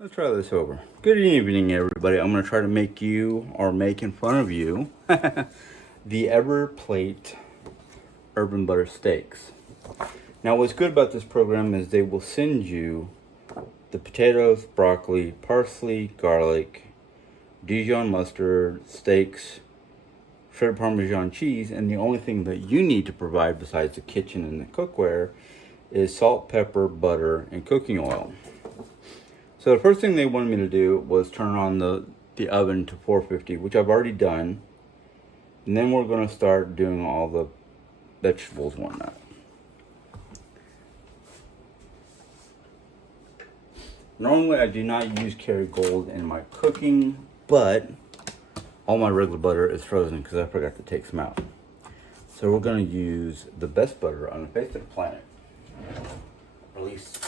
Let's try this over. Good evening, everybody. I'm going to try to make you, or make in front of you, the Ever Plate Urban Butter Steaks. Now, what's good about this program is they will send you the potatoes, broccoli, parsley, garlic, Dijon mustard, steaks, shredded Parmesan cheese, and the only thing that you need to provide besides the kitchen and the cookware is salt, pepper, butter, and cooking oil. So the first thing they wanted me to do was turn on the oven to 450, which I've already done. And then we're going to start doing all the vegetables and whatnot. Normally I do not use Kerrygold in my cooking, but all my regular butter is frozen because I forgot to take some out. So we're going to use the best butter on the face of the planet. Or at least,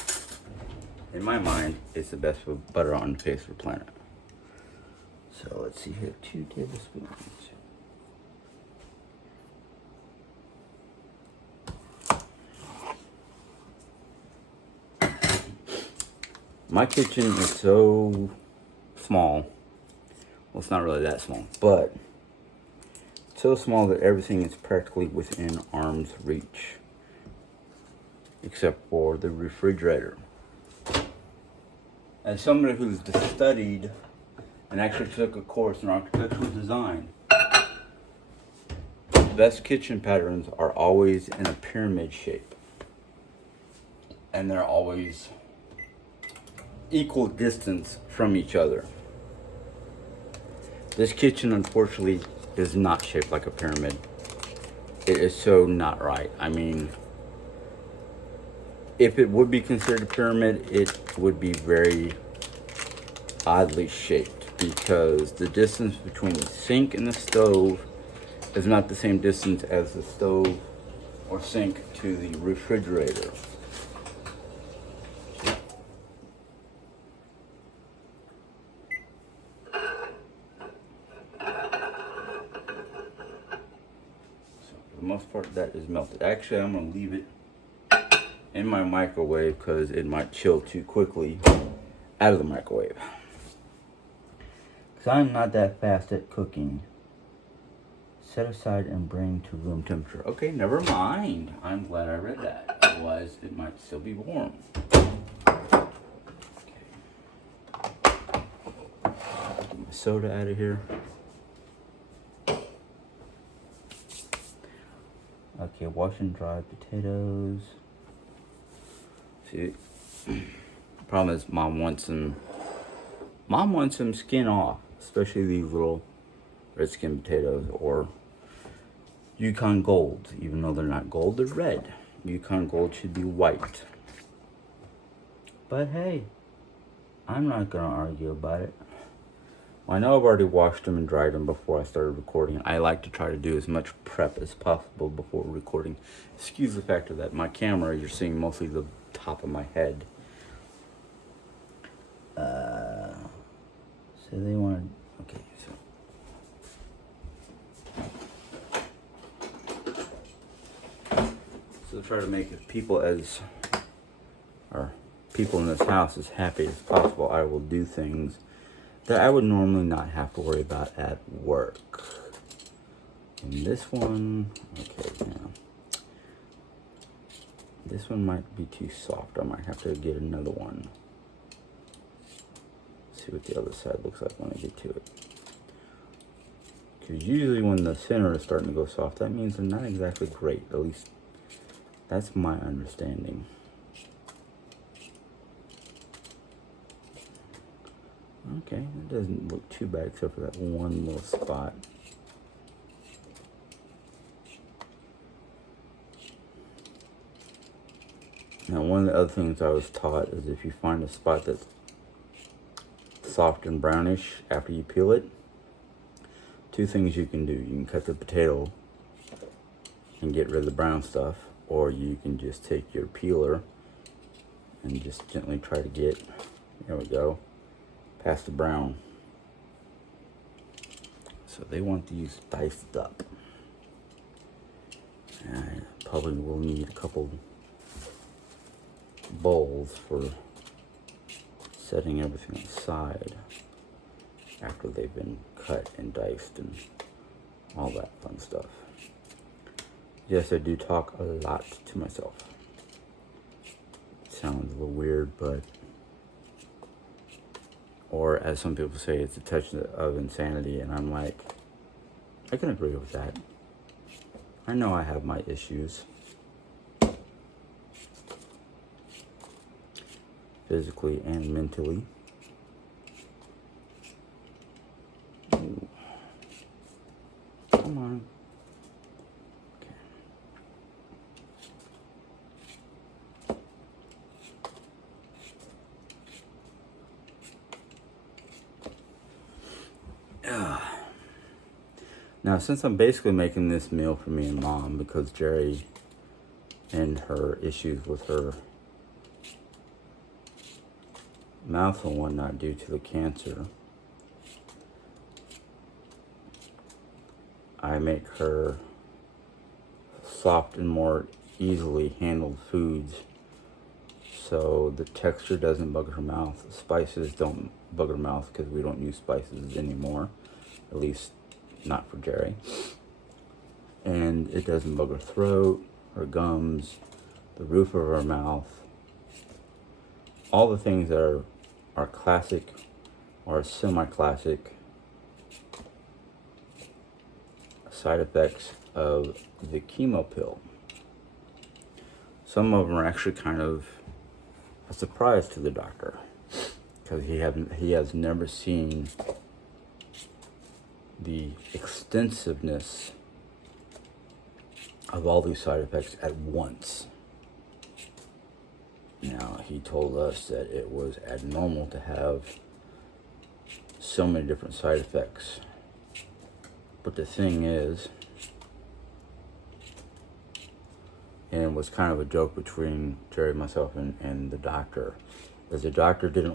in my mind, it's the best butter on the face of the planet. So let's see here, 2 tablespoons. My kitchen is so small. Well, it's not really that small, but so small that everything is practically within arm's reach, except for the refrigerator. As somebody who's studied and actually took a course in architectural design, the best kitchen patterns are always in a pyramid shape. And they're always equal distance from each other. This kitchen, unfortunately, is not shaped like a pyramid. It is so not right. I mean, if it would be considered a pyramid, it would be very oddly shaped because the distance between the sink and the stove is not the same distance as the stove or sink to the refrigerator. So for the most part, that is melted. Actually, I'm going to leave it in my microwave because it might chill too quickly out of the microwave. Because I'm not that fast at cooking. Set aside and bring to room temperature. Okay, never mind. I'm glad I read that. Otherwise, it might still be warm. Okay. Get my soda out of here. Okay, wash and dry potatoes. See, problem is mom wants some skin off, especially these little red skin potatoes or Yukon Gold. Even though they're not gold, they're red. Yukon Gold should be white. But hey, I'm not gonna argue about it. Well, I know I've already washed them and dried them before I started recording. I like to try to do as much prep as possible before recording. Excuse the fact that my camera, you're seeing mostly the top of my head. So they wanted, okay, so try to make people in this house as happy as possible. I will do things that I would normally not have to worry about at work. And this one, okay, now this one might be too soft. I might have to get another one. See what the other side looks like when I get to it. Because usually when the center is starting to go soft, that means they're not exactly great. At least that's my understanding. Okay, it doesn't look too bad except for that one little spot. Now, one of the other things I was taught is if you find a spot that's soft and brownish after you peel it, 2 things you can do. You can cut the potato and get rid of the brown stuff, or you can just take your peeler and just gently try to get, there we go, past the brown. So they want these diced up. I probably will need a couple bowls for setting everything aside after they've been cut and diced and all that fun stuff. Yes, I do talk a lot to myself. It sounds a little weird, but, or as some people say, it's a touch of insanity, and I'm like, I can agree with that. I know I have my issues. Physically and mentally. Ooh. Come on. Okay. Now, since I'm basically making this meal for me and Mom because Jerry and her issues with her mouth and whatnot due to the cancer, I make her soft and more easily handled foods so the texture doesn't bug her mouth. The spices don't bug her mouth because we don't use spices anymore, at least not for Jerry. And it doesn't bug her throat, her gums, the roof of her mouth. All the things that are classic or semi-classic side effects of the chemo pill. Some of them are actually kind of a surprise to the doctor because he has never seen the extensiveness of all these side effects at once. Now, he told us that it was abnormal to have so many different side effects. But the thing is, and it was kind of a joke between Jerry, myself, and the doctor, is the doctor did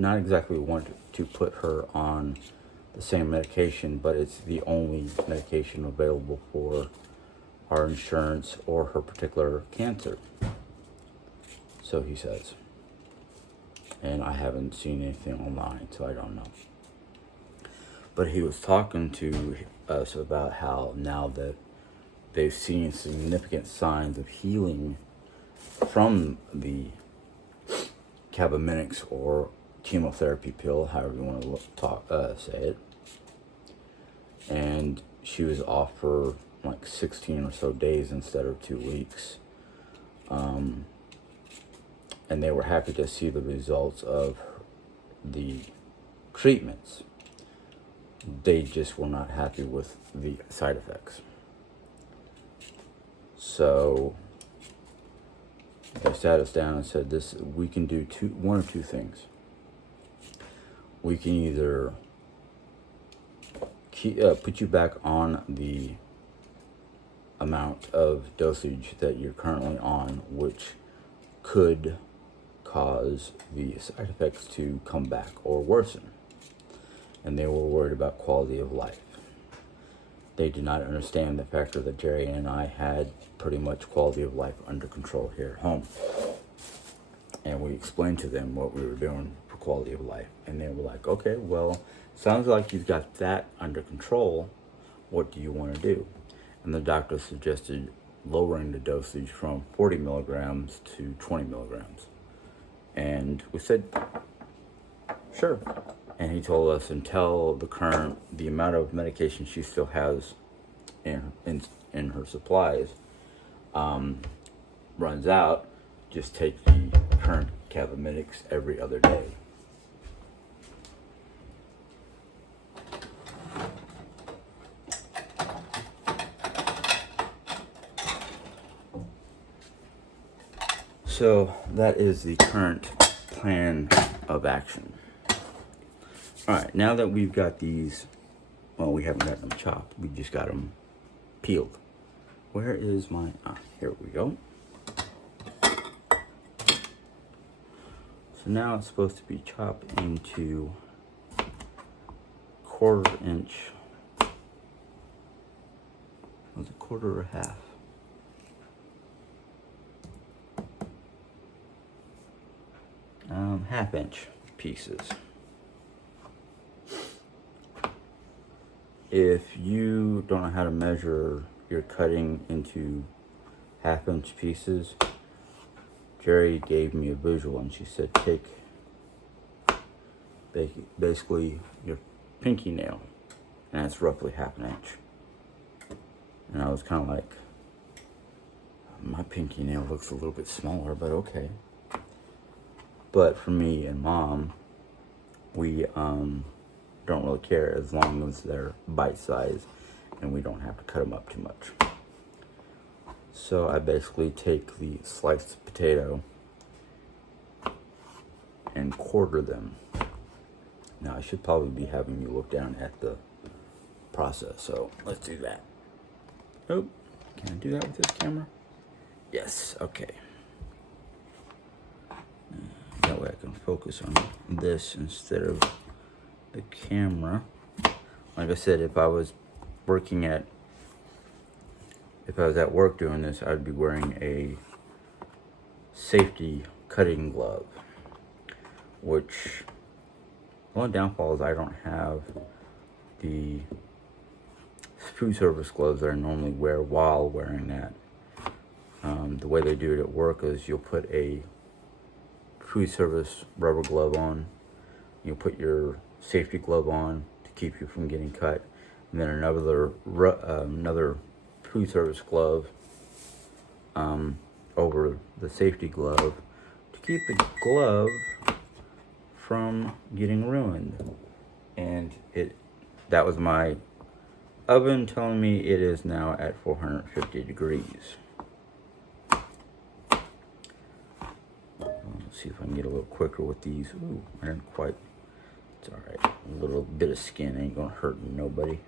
not exactly want to put her on the same medication, but it's the only medication available for our insurance or her particular cancer. So he says. And I haven't seen anything online, so I don't know. But he was talking to us about how now that they've seen significant signs of healing from the Cabometyx or chemotherapy pill, however you want to say it. And she was off for like 16 or so days instead of 2 weeks. And they were happy to see the results of the treatments. They just were not happy with the side effects. So they sat us down and said, we can do one of two things. We can either put you back on the amount of dosage that you're currently on, which could cause the side effects to come back or worsen. And they were worried about quality of life. They did not understand the factor that Jerry and I had pretty much quality of life under control here at home. And we explained to them what we were doing for quality of life. And they were like, okay, well, sounds like you've got that under control. What do you want to do? And the doctor suggested lowering the dosage from 40 milligrams to 20 milligrams. And we said, sure. And he told us until the amount of medication she still has in her supplies runs out, just take the current Cabometyx every other day. So that is the current plan of action. Alright, now that we've got these, well, we haven't got them chopped, we just got them peeled. Where is my, here we go. So now it's supposed to be chopped into 1/4 inch. Was it 1/4 or 1/2? 1/2-inch pieces. If you don't know how to measure your cutting into 1/2-inch pieces, Jerry gave me a visual and she said take basically your pinky nail, and that's roughly 1/2 inch. And I was kind of like, my pinky nail looks a little bit smaller, but okay. But for me and Mom, we don't really care as long as they're bite size and we don't have to cut them up too much. So I basically take the sliced potato and quarter them. Now I should probably be having you look down at the process, so let's do that. Oh, can I do that with this camera? Yes, okay. That way I can focus on this instead of the camera. Like I said, if I was at work doing this, I'd be wearing a safety cutting glove, which the only downfall is I don't have the food service gloves that I normally wear while wearing that. The way they do it at work is you'll put a food service rubber glove on, you'll put your safety glove on to keep you from getting cut, and then another food service glove over the safety glove to keep the glove from getting ruined. And that was my oven telling me it is now at 450 degrees. Let's see if I can get a little quicker with these. Ooh, I didn't quite. It's all right. A little bit of skin ain't gonna hurt nobody.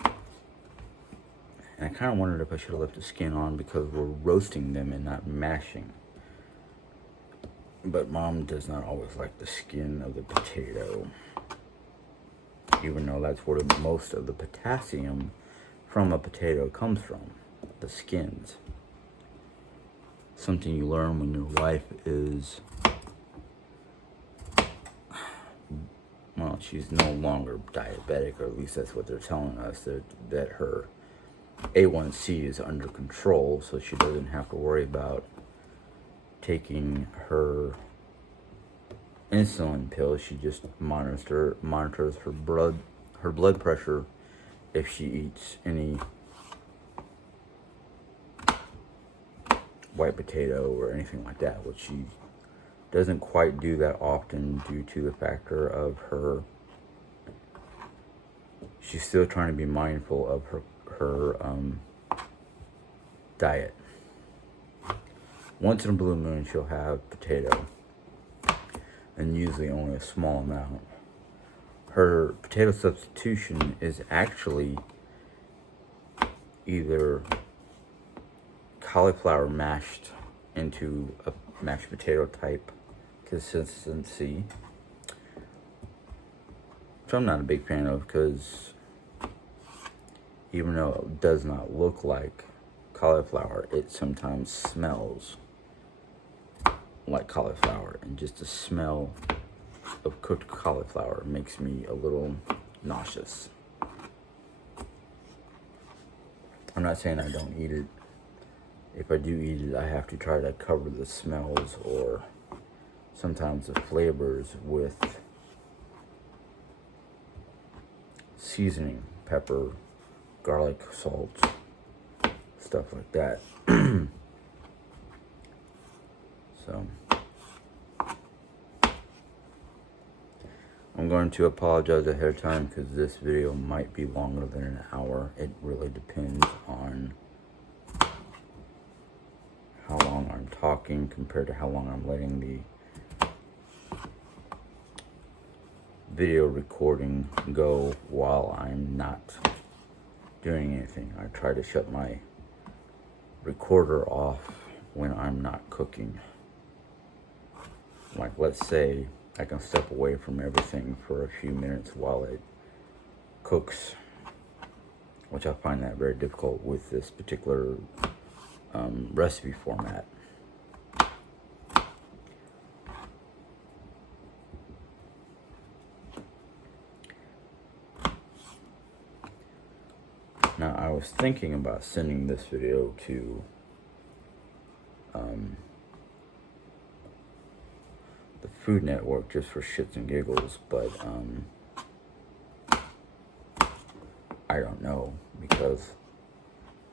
And I kind of wondered if I should have left the skin on because we're roasting them and not mashing. But Mom does not always like the skin of the potato, even though that's where most of the potassium from a potato comes from, the skins. Something you learn when your wife is, well, she's no longer diabetic, or at least that's what they're telling us, that her A1C is under control, so she doesn't have to worry about taking her insulin pills. She just monitors her blood pressure if she eats any white potato or anything like that, which she doesn't quite do that often due to the factor of she's still trying to be mindful of her diet. Once in a blue moon she'll have potato, and usually only a small amount. Her potato substitution is actually either cauliflower mashed into a mashed potato type consistency, which I'm not a big fan of, because even though it does not look like cauliflower, it sometimes smells like cauliflower, and just the smell of cooked cauliflower makes me a little nauseous. I'm not saying I don't eat it. If I do eat it, I have to try to cover the smells or sometimes the flavors with seasoning, pepper, garlic, salt, stuff like that. So I'm going to apologize ahead of time because this video might be longer than an hour. It really depends on how long I'm talking compared to how long I'm letting the video recording go while I'm not doing anything. I try to shut my recorder off when I'm not cooking. Like, let's say I can step away from everything for a few minutes while it cooks, which I find that very difficult with this particular recipe format. was thinking about sending this video to the Food Network just for shits and giggles, but I don't know, because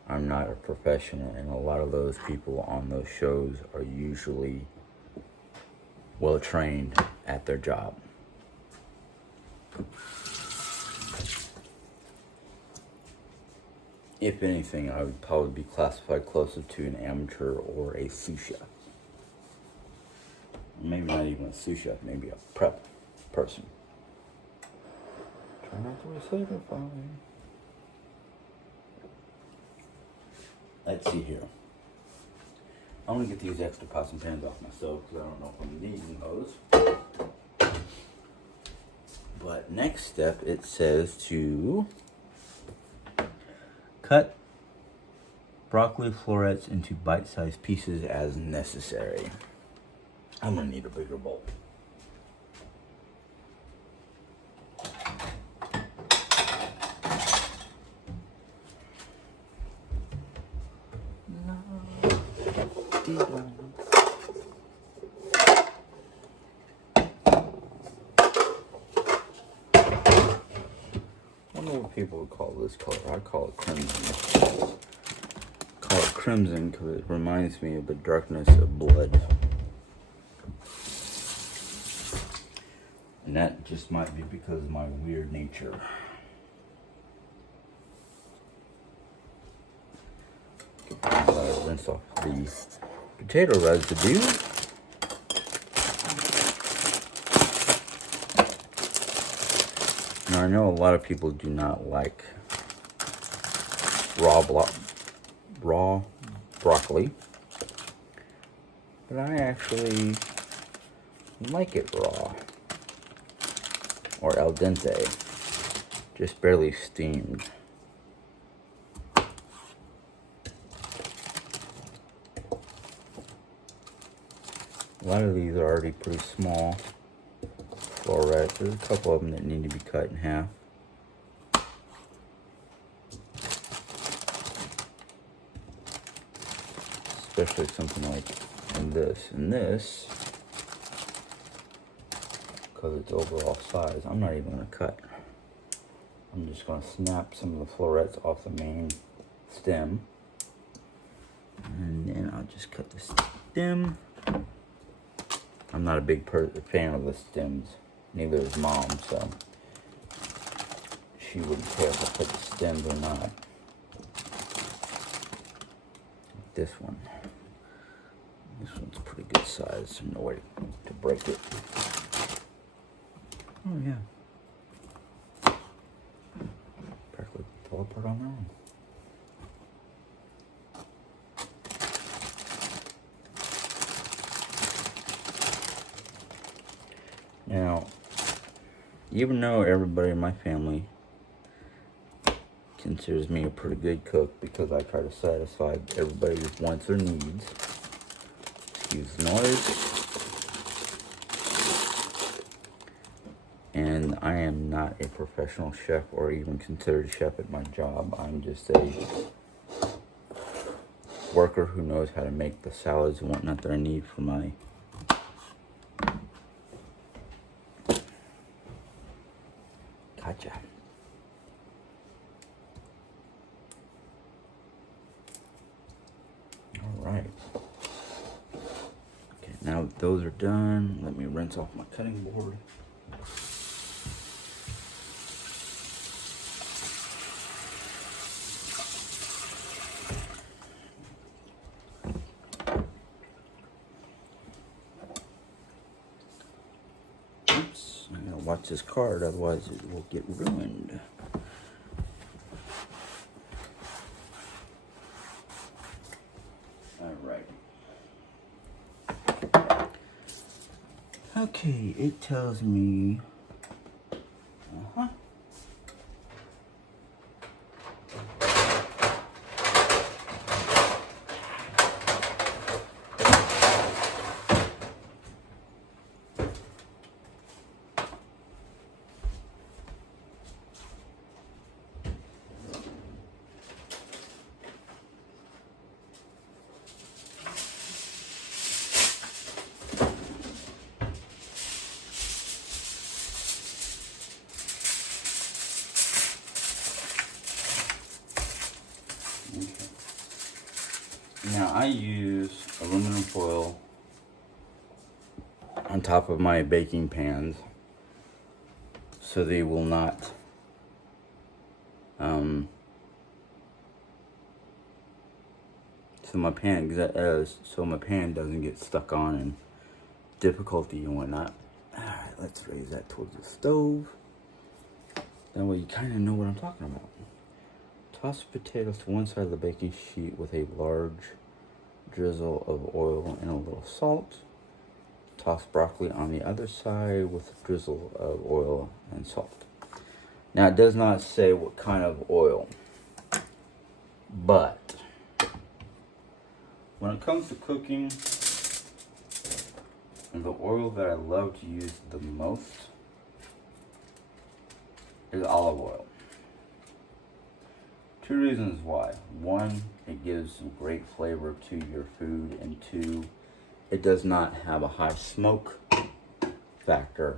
I'm not a professional, and a lot of those people on those shows are usually well trained at their job. If anything, I would probably be classified closer to an amateur or a sous chef. Maybe not even a sous chef, maybe a prep person. Try not to receive it, fine. Let's see here. I'm gonna get these extra pots and pans off myself because I don't know if I'm needing those. But next step, it says to cut broccoli florets into bite-sized pieces as necessary. I'm gonna need a bigger bowl. I don't know what people would call this color. I call it crimson. I call it crimson because it reminds me of the darkness of blood. And that just might be because of my weird nature. Rinse off the potato residue. Now I know a lot of people do not like raw broccoli, but I actually like it raw or al dente, just barely steamed. A lot of these are already pretty small florets. There's a couple of them that need to be cut in half. Especially something like this. And this, because it's overall size, I'm not even going to cut. I'm just going to snap some of the florets off the main stem. And then I'll just cut the stem. I'm not a big fan of the stems. Neither is Mom, so she wouldn't care if I put the stems or not. This one's pretty good size. No way to break it. Oh yeah. Practically fall apart on their own. Now, even though everybody in my family considers me a pretty good cook because I try to satisfy everybody's wants or needs, excuse the noise, and I am not a professional chef or even considered a chef at my job. I'm just a worker who knows how to make the salads and whatnot that I need for my gotcha. All right. Okay, now that those are done, let me rinse off my cutting board. Oops, I gotta watch this card, otherwise it will get ruined. Alright. Okay, it tells me, Now I use aluminum foil on top of my baking pans so they will not so my pan doesn't get stuck on and difficulty and whatnot. Alright, let's raise that towards the stove. That way you kind of know what I'm talking about. Toss potatoes to one side of the baking sheet with a large drizzle of oil and a little salt. Toss broccoli on the other side with a drizzle of oil and salt. Now it does not say what kind of oil, but when it comes to cooking, the oil that I love to use the most is olive oil. Two reasons why. One, it gives some great flavor to your food, and two, it does not have a high smoke factor,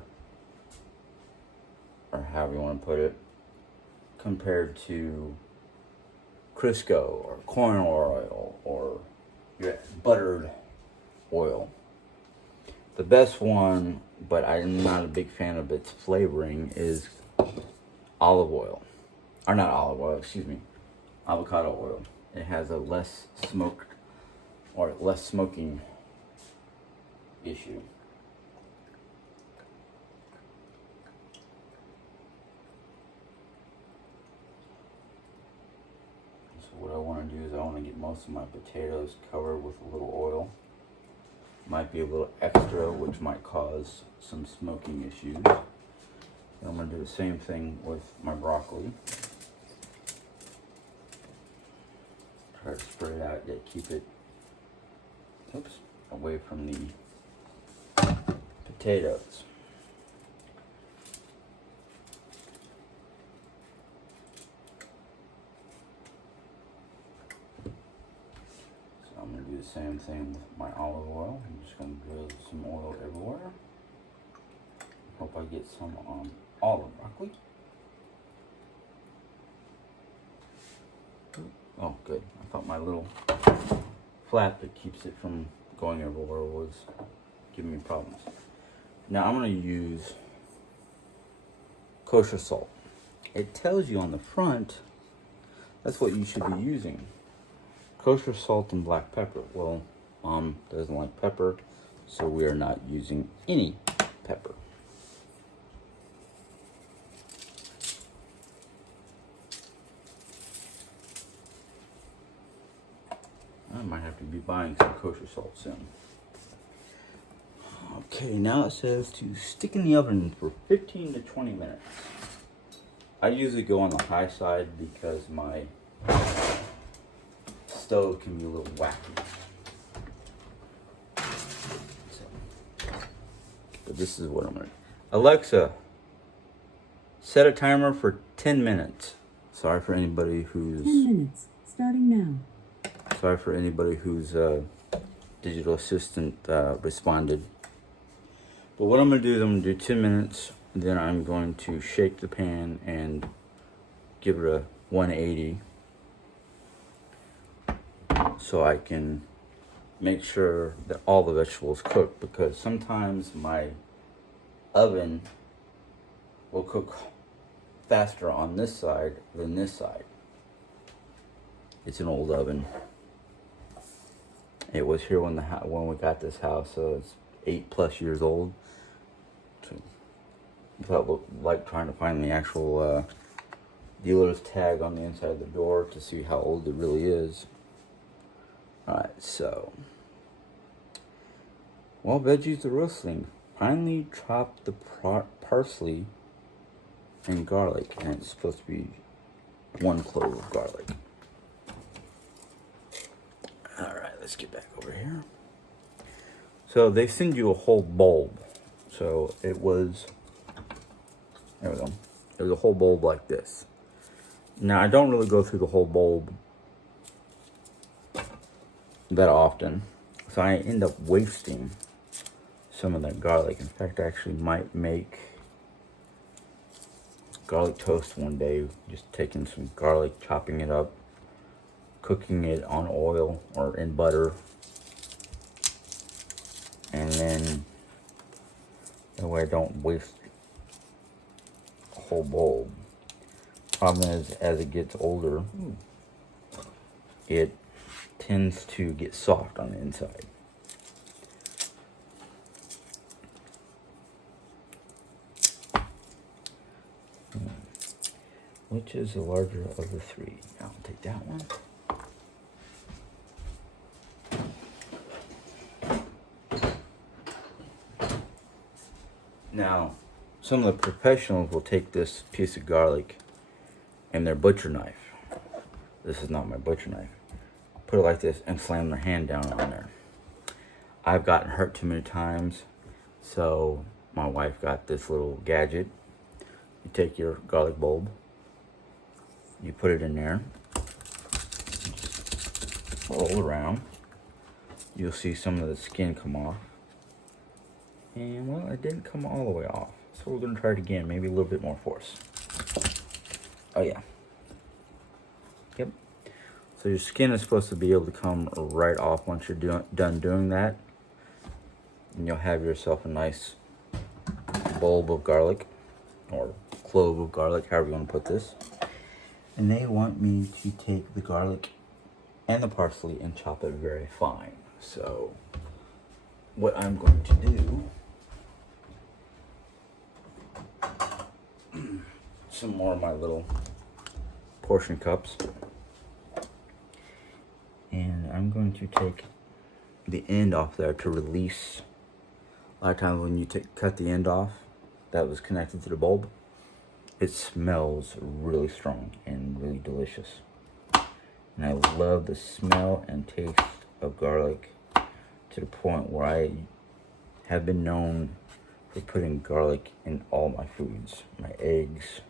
or however you want to put it, compared to Crisco or corn oil or your buttered oil. The best one, but I'm not a big fan of its flavoring, is olive oil. Or not olive oil, excuse me, avocado oil. It has a less smoked or less smoking issue. So what I want to do is I want to get most of my potatoes covered with a little oil. Might be a little extra, which might cause some smoking issues. I'm going to do the same thing with my broccoli. Try to spread it out, yet keep it, away from the potatoes. So I'm going to do the same thing with my olive oil. I'm just going to drizzle some oil everywhere. Hope I get some on all the broccoli. Oh, good. I thought my little flap that keeps it from going everywhere was giving me problems. Now I'm going to use kosher salt. It tells you on the front that's what you should be using. Kosher salt and black pepper. Well, Mom doesn't like pepper, so we are not using any pepper. I might have to be buying some kosher salt soon. Okay, now it says to stick in the oven for 15 to 20 minutes. I usually go on the high side because my stove can be a little wacky. But this is what I'm gonna. Alexa, set a timer for 10 minutes. Sorry for anybody who's. 10 minutes, starting now. Sorry for anybody whose digital assistant responded. But what I'm going to do is I'm going to do 10 minutes. Then I'm going to shake the pan and give it a 180. So I can make sure that all the vegetables cook. Because sometimes my oven will cook faster on this side than this side. It's an old oven. It was here when we got this house, so it's 8+ years old. So I felt like trying to find the actual dealer's tag on the inside of the door to see how old it really is. Alright, so while veggies are roasting, finely chop the parsley and garlic, and it's supposed to be 1 clove of garlic. Alright, let's get back over here. So they send you a whole bulb. So it was, there we go. It was a whole bulb like this. Now I don't really go through the whole bulb that often. So I end up wasting some of that garlic. In fact, I actually might make garlic toast one day. Just taking some garlic, chopping it up, cooking it on oil or in butter. And then that way I don't waste a whole bowl. Problem is, as it gets older, it tends to get soft on the inside. Which is the larger of the three? I'll take that one. Now, some of the professionals will take this piece of garlic and their butcher knife. This is not my butcher knife. Put it like this and slam their hand down on there. I've gotten hurt too many times, so my wife got this little gadget. You take your garlic bulb, you put it in there, roll around. You'll see some of the skin come off. And well, it didn't come all the way off. So we're gonna try it again, maybe a little bit more force. Oh yeah. Yep. So your skin is supposed to be able to come right off once you're done doing that. And you'll have yourself a nice bulb of garlic, or clove of garlic, however you want to put this. And they want me to take the garlic and the parsley and chop it very fine. So what I'm going to do, some more of my little portion cups, and I'm going to take the end off there to release. A lot of times when you cut the end off that was connected to the bulb, it smells really strong and really delicious. And I love the smell and taste of garlic to the point where I have been known for putting garlic in all my foods. My eggs,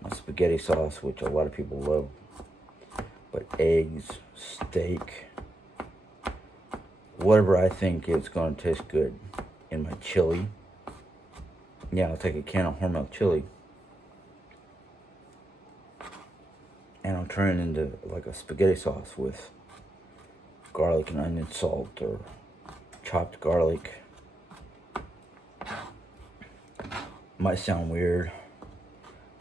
my spaghetti sauce, which a lot of people love, but eggs, steak, whatever I think is going to taste good. In my chili, yeah, I'll take a can of Hormel chili and I'll turn it into like a spaghetti sauce with garlic and onion salt or chopped garlic. Might sound weird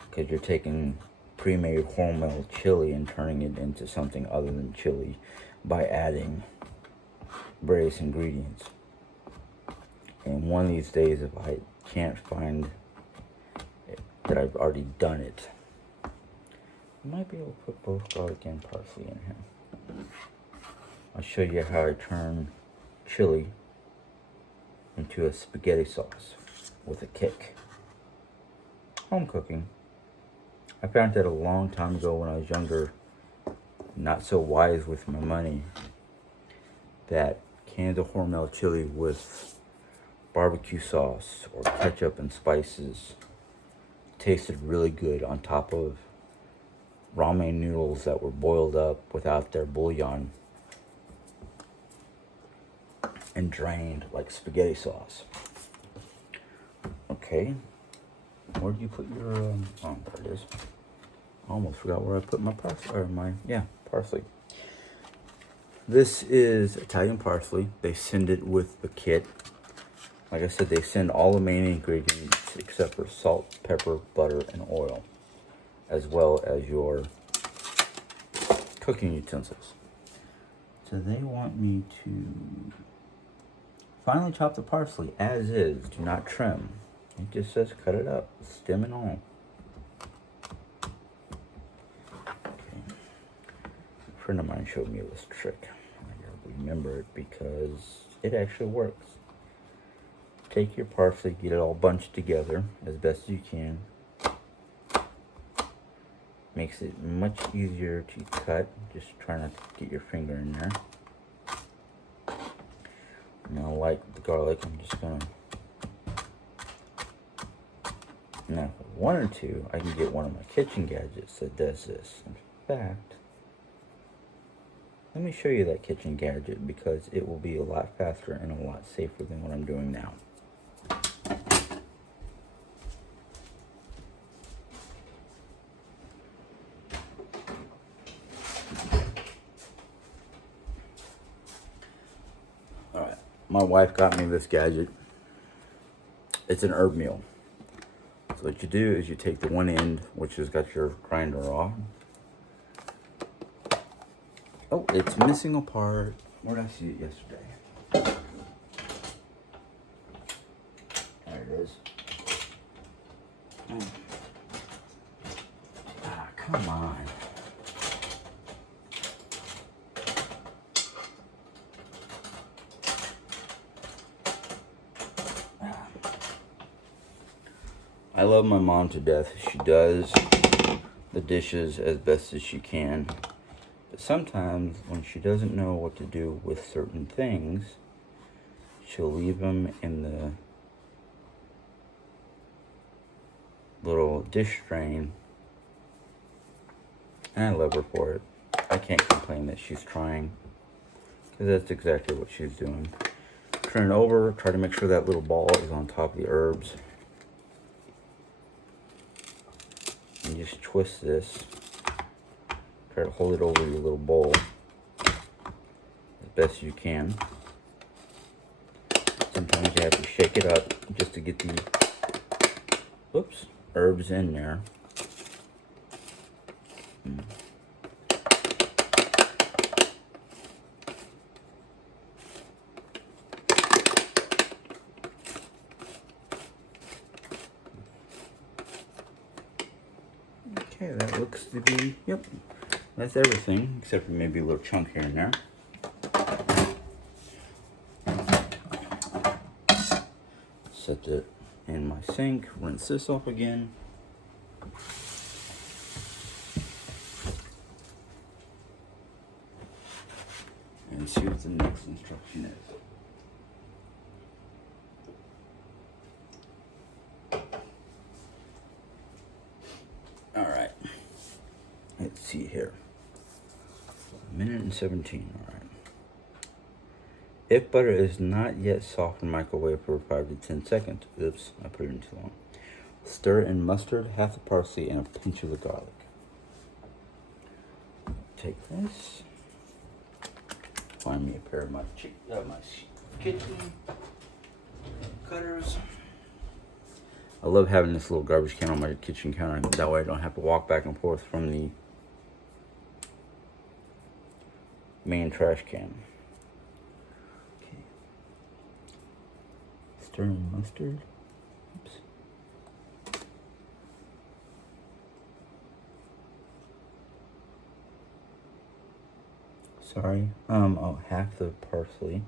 because you're taking pre-made Hormel chili and turning it into something other than chili by adding various ingredients. And one of these days, if I can't find that I've already done it, I might be able to put both garlic and parsley in here. I'll show you how I turn chili into a spaghetti sauce with a kick. Home cooking. I found that a long time ago when I was younger, not so wise with my money, that cans of Hormel chili with barbecue sauce or ketchup and spices tasted really good on top of ramen noodles that were boiled up without their bouillon and drained like spaghetti sauce. Okay, where did you put your oh, there it is. I almost forgot where I put my parsley, or parsley. This is Italian parsley. They send it with the kit. Like I said, they send all the main ingredients except for salt, pepper, butter, and oil, as well as your cooking utensils. So they want me to finely chop the parsley as is. Do not trim. It just says cut it up, stem and all. Okay. A friend of mine showed me this trick. I gotta remember it because it actually works. Take your parsley, get it all bunched together as best as you can. Makes it much easier to cut. Just try not to get your finger in there. Now, like the garlic, I'm just gonna. Now, if I wanted to, I can get one of my kitchen gadgets that does this. In fact, let me show you that kitchen gadget because it will be a lot faster and a lot safer than what I'm doing now. my wife got me this gadget. It's an herb meal. So what you do is you take the one end, which has got your grinder off. Oh, it's missing a part. Where did I see it yesterday? There it is. Ah, come on. I love my mom to death. She does the dishes as best as she can. But sometimes when she doesn't know what to do with certain things, she'll leave them in the little dish drain. And I love her for it. I can't complain that she's trying, because that's exactly what she's doing. Turn it over, try to make sure that little ball is on top of the herbs. And just twist this. Try to hold it over your little bowl as best you can. Sometimes you have to shake it up just to get the herbs in there. Okay, that looks to be, yep, that's everything, except for maybe a little chunk here and there. Set it in my sink, rinse this off again. And see what the next instruction is. Alright, let's see here. 1:17, alright. If butter is not yet soft, microwave for 5 to 10 seconds. Oops, I put it in too long. Stir in mustard, half the parsley, and a pinch of the garlic. Take this. Find me a pair of my kitchen cutters. I love having this little garbage can on my kitchen counter. That way I don't have to walk back and forth from the main trash can. Okay. Stir in mustard. Oops. Sorry. Oh, half the parsley.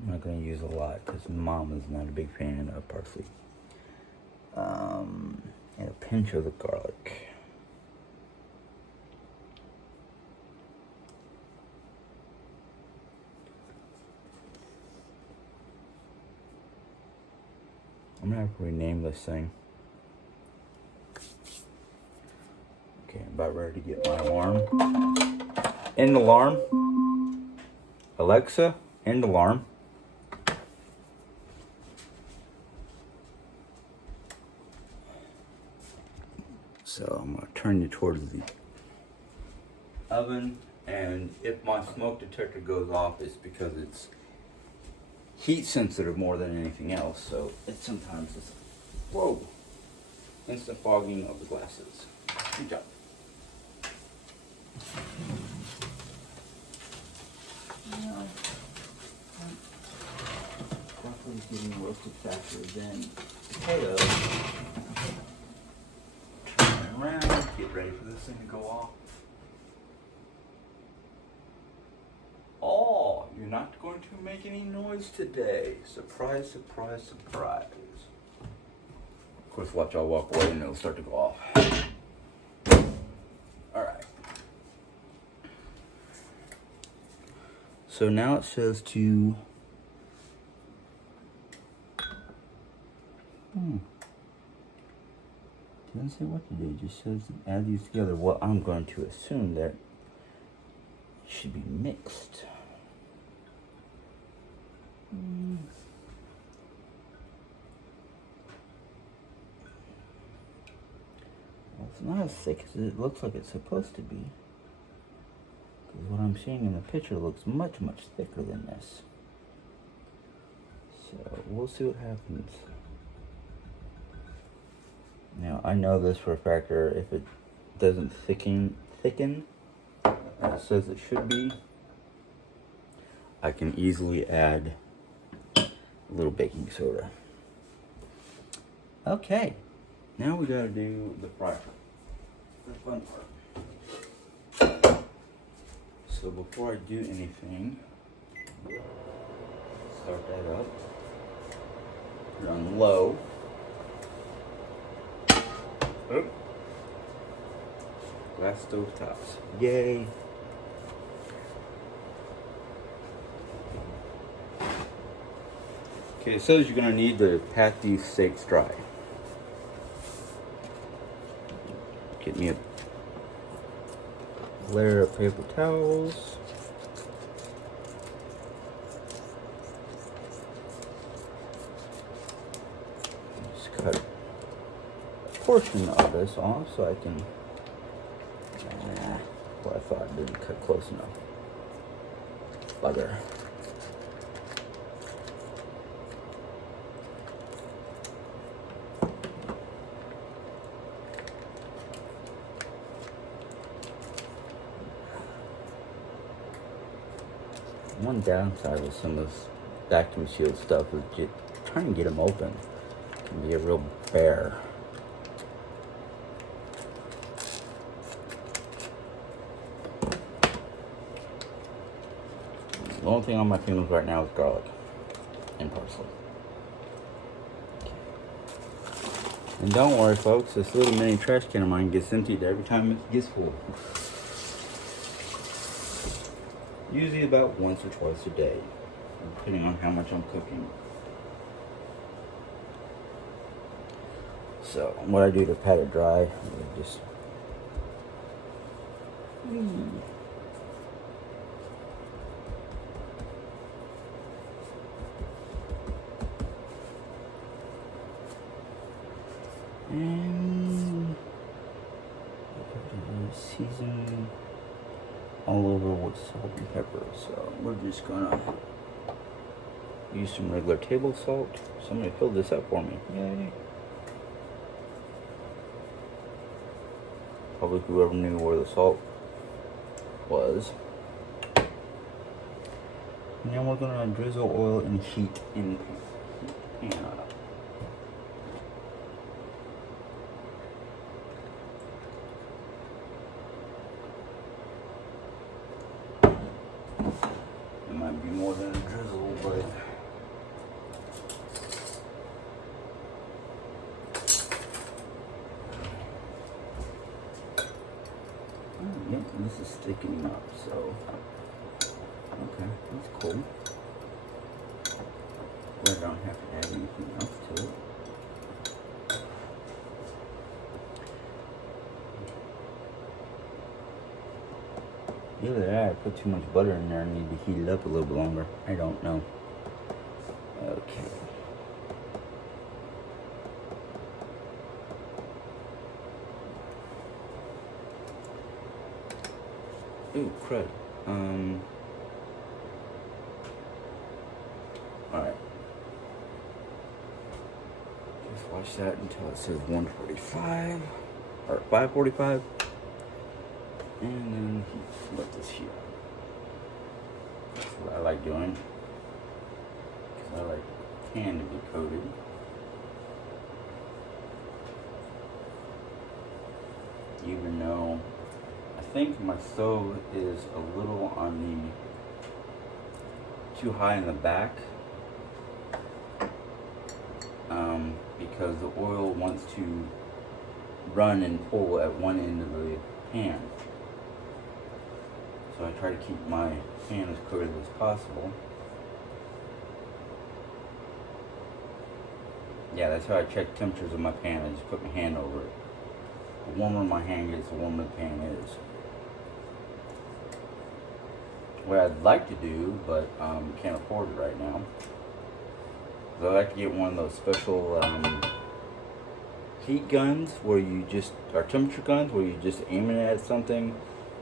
I'm not going to use a lot because Mom is not a big fan of parsley. And a pinch of the garlic. I'm going to have to rename this thing. Okay, I'm about ready to get my alarm. End alarm. Alexa, end alarm. So I'm going to turn you towards the oven, and if my smoke detector goes off, it's because it's heat sensitive more than anything else. So it sometimes is, whoa, instant fogging of the glasses. Good job. Roughly getting roasted faster than potatoes. Turn around, get ready for this thing to go off. Oh, you're not going to make any noise today. Surprise, surprise, surprise. Of course, watch, I'll walk away and it'll start to go off. Alright. So now it says to doesn't say what to do, it just says to add these together. Well, I'm going to assume that it should be mixed. Well, it's not as thick as it looks like it's supposed to be. Because what I'm seeing in the picture looks much thicker than this. So we'll see what happens. Now I know this for a fact, or if it doesn't thicken as it says it should be, I can easily add a little baking soda. Okay, now we gotta do the fry, the fun part. So before I do anything, start that up, put it on low. Oh. Glass stove tops, yay. Okay, it says you're gonna need to pat these steaks dry. Get me a layer of paper towels. Just cut a portion of this off so I can. Well, I thought I didn't cut close enough. Bugger. One downside with some of this vacuum sealed stuff is just trying to get them open can be a real bear. The only thing on my fingers right now is garlic and parsley. And don't worry folks, this little mini trash can of mine gets emptied every time it gets full. Usually about once or twice a day, depending on how much I'm cooking. So what I do to pat it dry, I just and season all over with salt and pepper. So we're just gonna use some regular table salt. Somebody filled this up for me. Yay. Probably whoever knew where the salt was. And then we're gonna drizzle oil and heat in the pan. It might be more than a drizzle, but yep, this is sticking up, so okay, that's cool. But I don't have to add anything else to it. Either that, I put too much butter in there and need to heat it up a little bit longer. I don't know. Okay. Ooh, crud. Alright. Just watch that until it says 145 or 545. And then let this heat. That's what I like doing. Because I like the pan to be coated. Even though I think my stove is a little on the too high in the back. Because the oil wants to run and pull at one end of the pan. So I try to keep my pan as coated as possible. Yeah, that's how I check temperatures of my pan. I just put my hand over it. The warmer my hand gets, the warmer the pan is. What I'd like to do, but can't afford it right now, is I'd like to get one of those special heat guns where you just, or temperature guns where you just aim it at something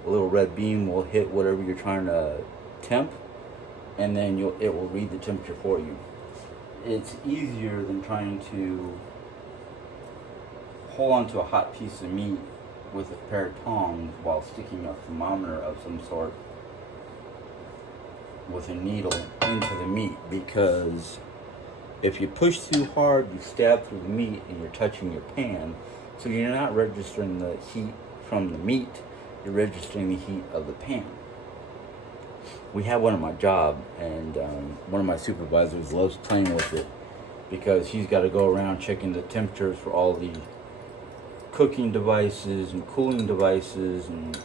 a little red beam will hit whatever you're trying to temp, and then it will read the temperature for you. It's easier than trying to hold onto a hot piece of meat with a pair of tongs while sticking a thermometer of some sort with a needle into the meat, because if you push too hard, you stab through the meat and you're touching your pan. So you're not registering the heat from the meat, you're registering the heat of the pan. We have one at my job, and one of my supervisors loves playing with it because he's got to go around checking the temperatures for all the cooking devices and cooling devices and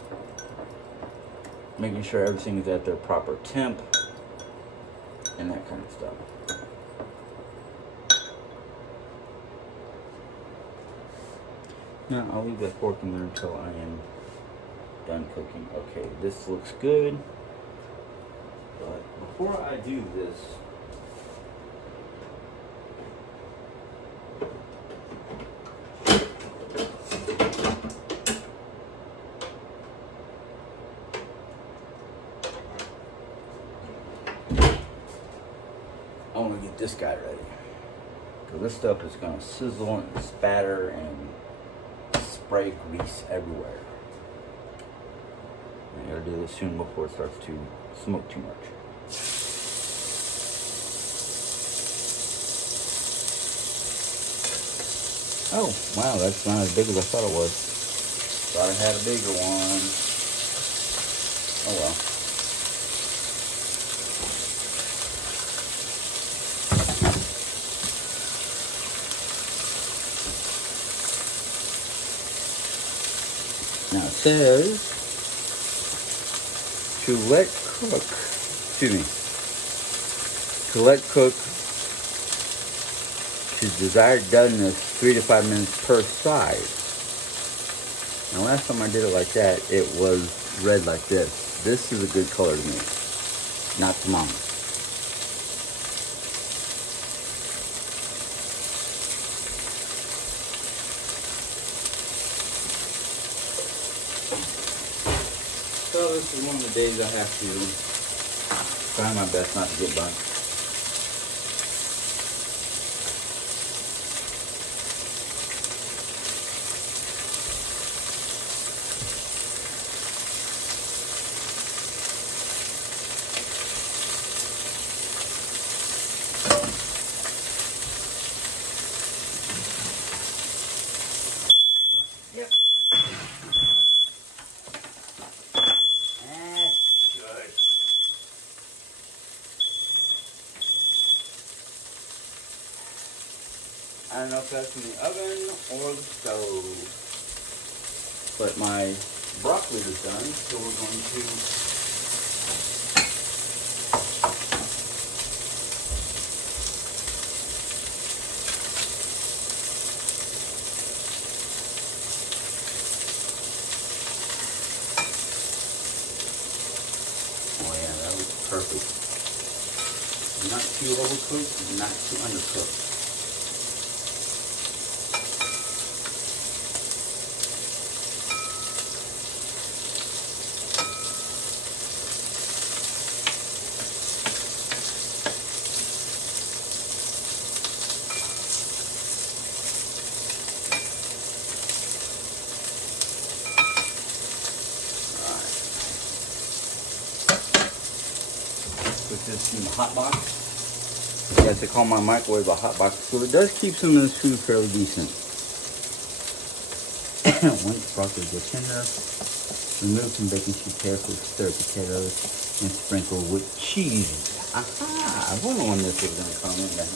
making sure everything is at their proper temp and that kind of stuff. Now I'll leave that fork in there until I am done cooking. Okay, this looks good. But before I do this, I want to get this guy ready. Because this stuff is going to sizzle and spatter and spray grease everywhere. I gotta do this soon before it starts to smoke too much. Oh, wow, that's not as big as I thought it was. Thought I had a bigger one. Oh well. Now it says to let cook, to let cook to desired doneness 3 to 5 minutes per side. Now last time I did it like that, it was red like this. This is a good color to me, not to mama. So this is one of the days I have to try my best not to get burnt. Yep. I don't know if that's in the oven or the stove, but my broccoli is done, so we're going to oh yeah, that was perfect. Not too overcooked, not too undercooked. Put this in the hot box. Yes, they call my microwave a hot box, so it does keep some of this food fairly decent. Once broccoli gets tender, remove some baking sheet carefully, stir potatoes, and sprinkle with cheese. Aha! I wonder when this is going to come in there.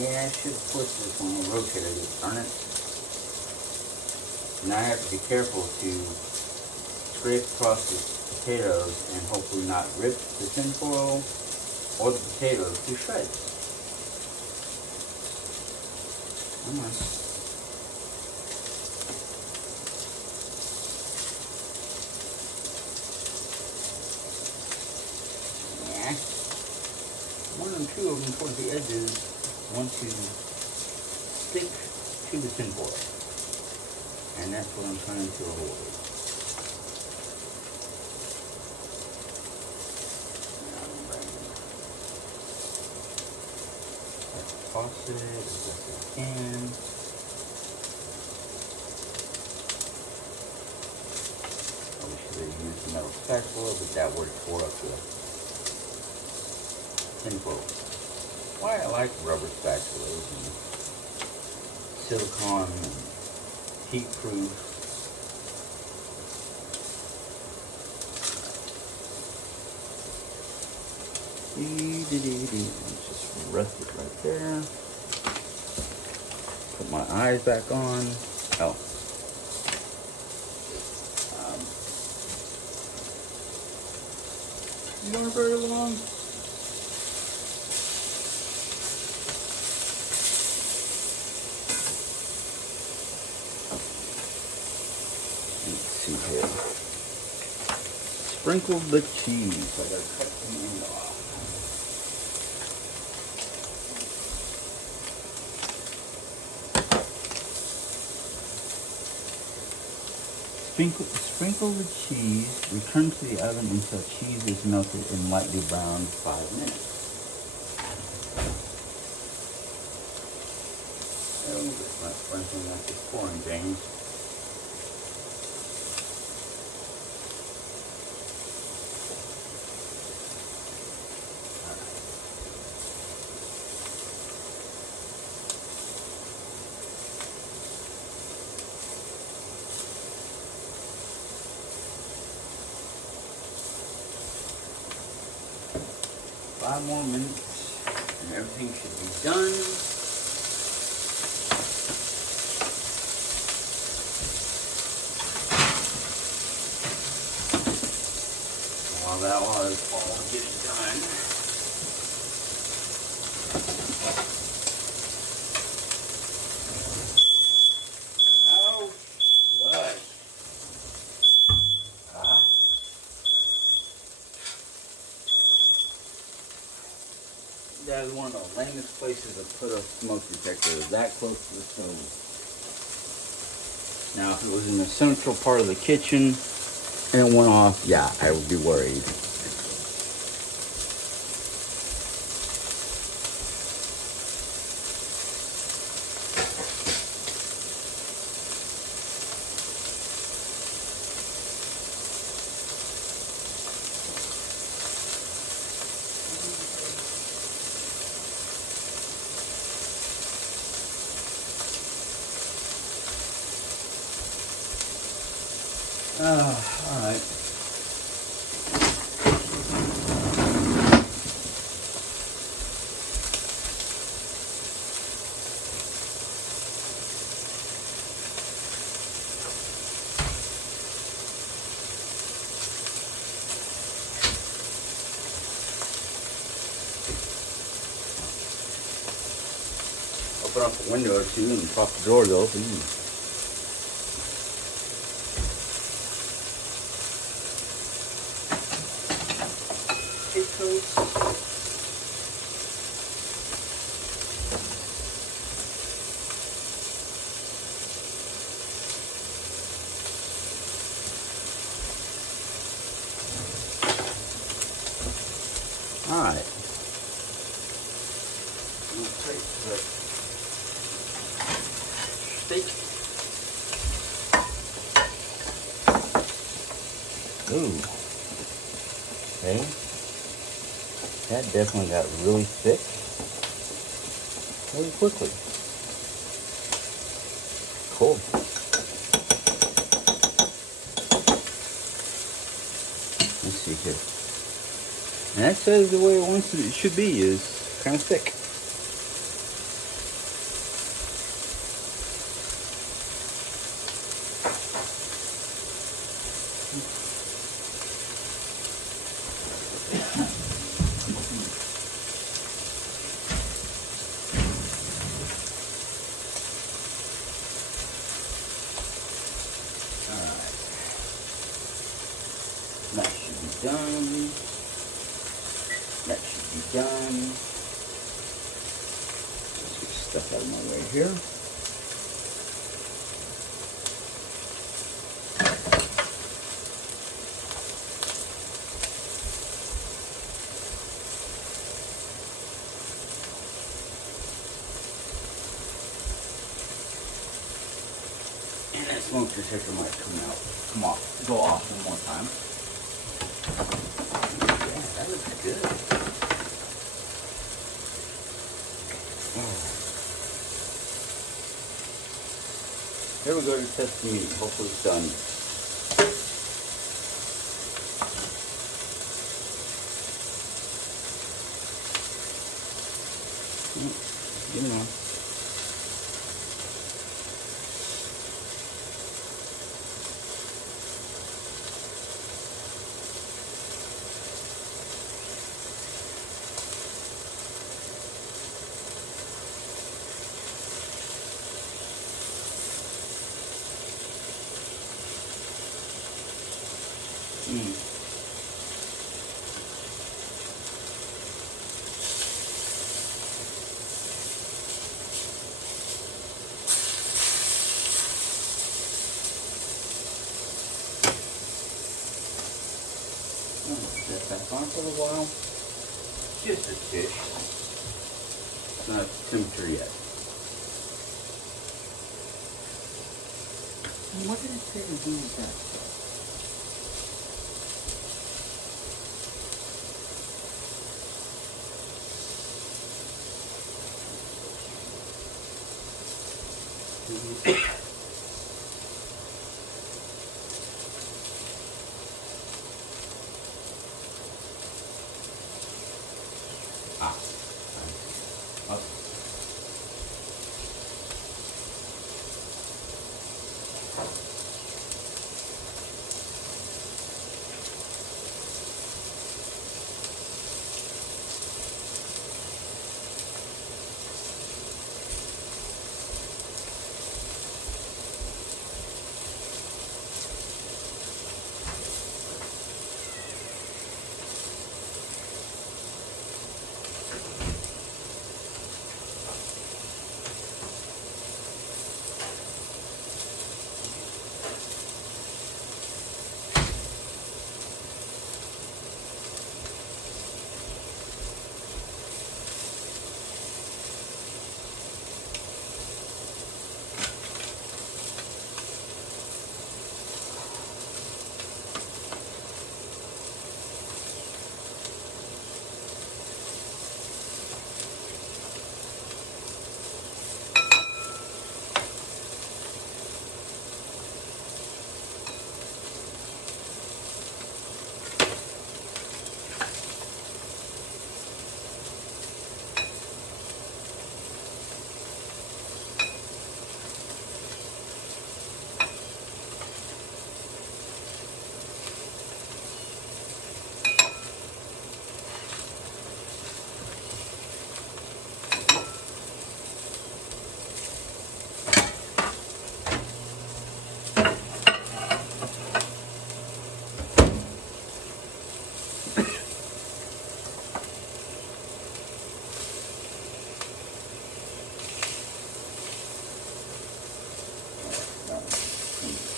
Yeah, I should have put this on the rotator to turn it. Now I have to be careful to scrape across the potatoes and hopefully not rip the tinfoil or the potatoes to shreds. Come on. Yeah. One and two of them towards the edges want to stick to the tinfoil. And that's what I'm trying to avoid. Toss it as best I can. I wish I could use the metal spatula, but that would have tore up the tinfoil. Why I like rubber spatulas and silicone and heat proof. Let's just rest it right there. Put my eyes back on. Oh. Not very long. Let's see here. Sprinkle the cheese. I gotta cut the end off. Sprinkle the cheese, return to the oven until cheese is melted and lightly browned 5 minutes. Oh, that's not sprinkling like it's pouring, James. Five more minutes and everything should be done. While that was all getting done, oh, what? That is one of the lamest places to put a smoke detector, that close to the stove. Now, if it was in the central part of the kitchen and it went off, yeah, I would be worried. All right. Open up a window or two and pop the doors open. All right. Steak. Ooh. Okay. That definitely got really thick really quickly. Cool. Let's see here. And that says the way it should be is kind of thick. done. That should be done. Let's get stuff out of my way here. And that smoke detector might go off one more time. Yeah, that looks good. Oh. Here we go to test the meat. Hopefully it's done. Get it on. Set back on for a while. Just a tick. It's not temperature yet. And what did it say to do with that stuff? Okay.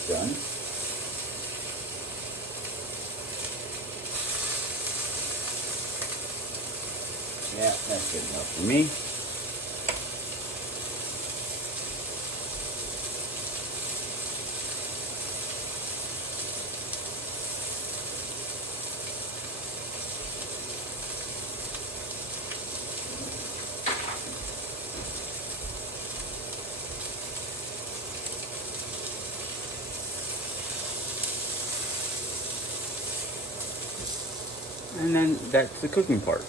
Done. Yeah, that's good enough for me. And then that's the cooking part.